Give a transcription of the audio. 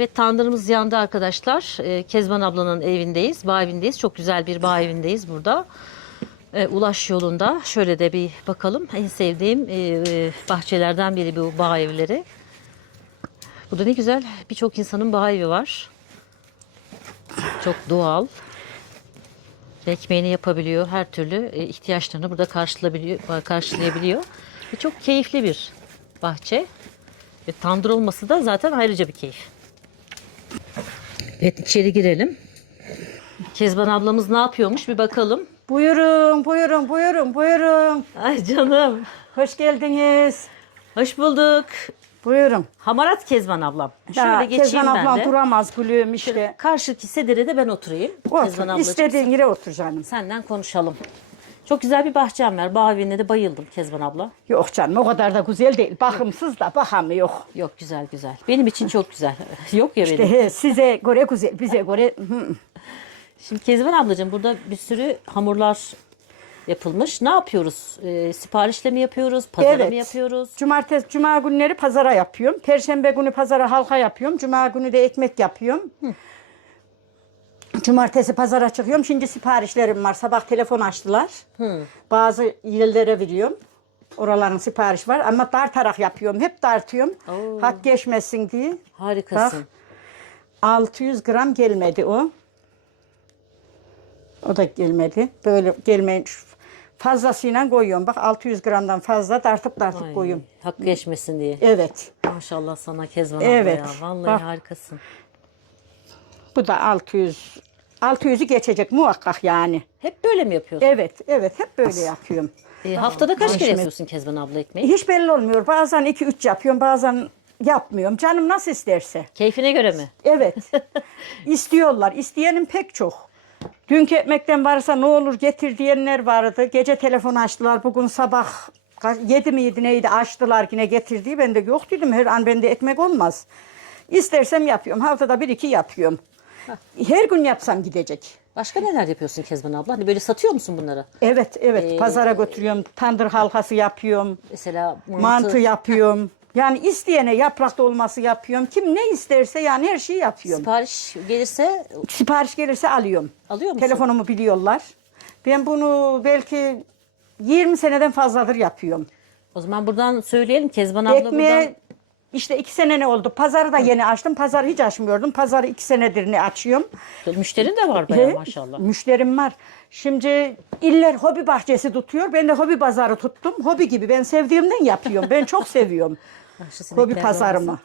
Evet tandırımız yandı arkadaşlar. Ee, Kezban ablanın evindeyiz. Bağ evindeyiz. Çok güzel bir bağ evindeyiz burada. Ee, Ulaş yolunda. Şöyle de bir bakalım. En sevdiğim e, e, bahçelerden biri bu bağ evleri. Burada ne güzel. Birçok insanın bağ evi var. Çok doğal. Ekmeğini yapabiliyor. Her türlü e, ihtiyaçlarını burada karşılayabiliyor. karşılayabiliyor. Ve çok keyifli bir bahçe. Ve tandır olması da zaten ayrıca bir keyif. Evet içeri girelim. Kezban ablamız ne yapıyormuş bir bakalım. Buyurun, buyurun, buyurun, buyurun. Ay canım. Hoş geldiniz. Hoş bulduk. Buyurun. Hamarat Kezban ablam. Şöyle geçeyim Kezban ben ablam de. duramaz gülüm işte. Karşıki sedirede ben oturayım. Kezban Otur, ablacığım. istediğin yere otur canım. Senden konuşalım. Çok güzel bir bahçem var. Bağ evine de bayıldım Kezban abla. Yok canım o kadar da güzel değil. Bakımsız da bakamı yok. Yok güzel güzel. Benim için çok güzel. Yok ya İşte benim. he, size göre güzel, bize göre hı. Şimdi Kezban ablacığım burada bir sürü hamurlar yapılmış. Ne yapıyoruz? Ee, siparişle mi yapıyoruz? Pazara Evet. mı yapıyoruz? Cumartesi, cuma günleri pazara yapıyorum. Perşembe günü pazara halka yapıyorum. Cuma günü de ekmek yapıyorum. Cumartesi pazara çıkıyorum. Şimdi siparişlerim var. Sabah telefon açtılar. Bazı yerlere veriyorum. Oraların sipariş var ama dartarak yapıyorum. Hep dartıyorum. Oo. Hak geçmesin diye. Harikasın. 600 gram gelmedi o. O da gelmedi. Böyle gelmeyin. Fazlasıyla koyuyorum. Bak 600 gramdan fazla dartıp dartıp Ay, koyuyorum. Hakkı geçmesin diye. Evet. Maşallah sana Kezban Evet. abla ya. Vallahi Bak. harikasın. Bu da 600. 600'ü geçecek muhakkak yani. Hep böyle mi yapıyorsun? Evet, evet hep böyle yapıyorum. Ee, haftada kaç kere yapıyorsun Kezban abla ekmeği? Hiç belli olmuyor. Bazen 2-3 yapıyorum, bazen yapmıyorum. Canım nasıl isterse. Keyfine göre mi? Evet. İstiyorlar. İsteyenin pek çok. Dünkü ekmekten varsa ne olur getir diyenler vardı. Gece telefon açtılar. Bugün sabah yedi miydi neydi açtılar yine getirdiği. Ben de yok dedim her an bende ekmek olmaz. İstersem yapıyorum. Haftada bir iki yapıyorum. Her gün yapsam gidecek. Başka neler yapıyorsun Kezban abla? Hani böyle satıyor musun bunları? Evet evet Ee, pazara götürüyorum. Tandır halkası yapıyorum. Mesela mantı. Mantı yapıyorum. Yani isteyene yaprak dolması yapıyorum. Kim ne isterse yani her şeyi yapıyorum. Sipariş gelirse Sipariş gelirse alıyorum. Alıyor musun? Telefonumu biliyorlar. Ben bunu belki 20 seneden fazladır yapıyorum. o zaman buradan söyleyelim Kezban abla Ekmeğe buradan işte iki sene ne oldu? Pazarı da yeni açtım. Pazarı hiç açmıyordum. Pazarı iki senedir ne açıyorum. müşterin de var bayağı He, maşallah. Müşterim var. Şimdi iller hobi bahçesi tutuyor. Ben de hobi pazarı tuttum. Hobi gibi. Ben sevdiğimden yapıyorum. Ben çok seviyorum şu hobi sinekler pazarımı.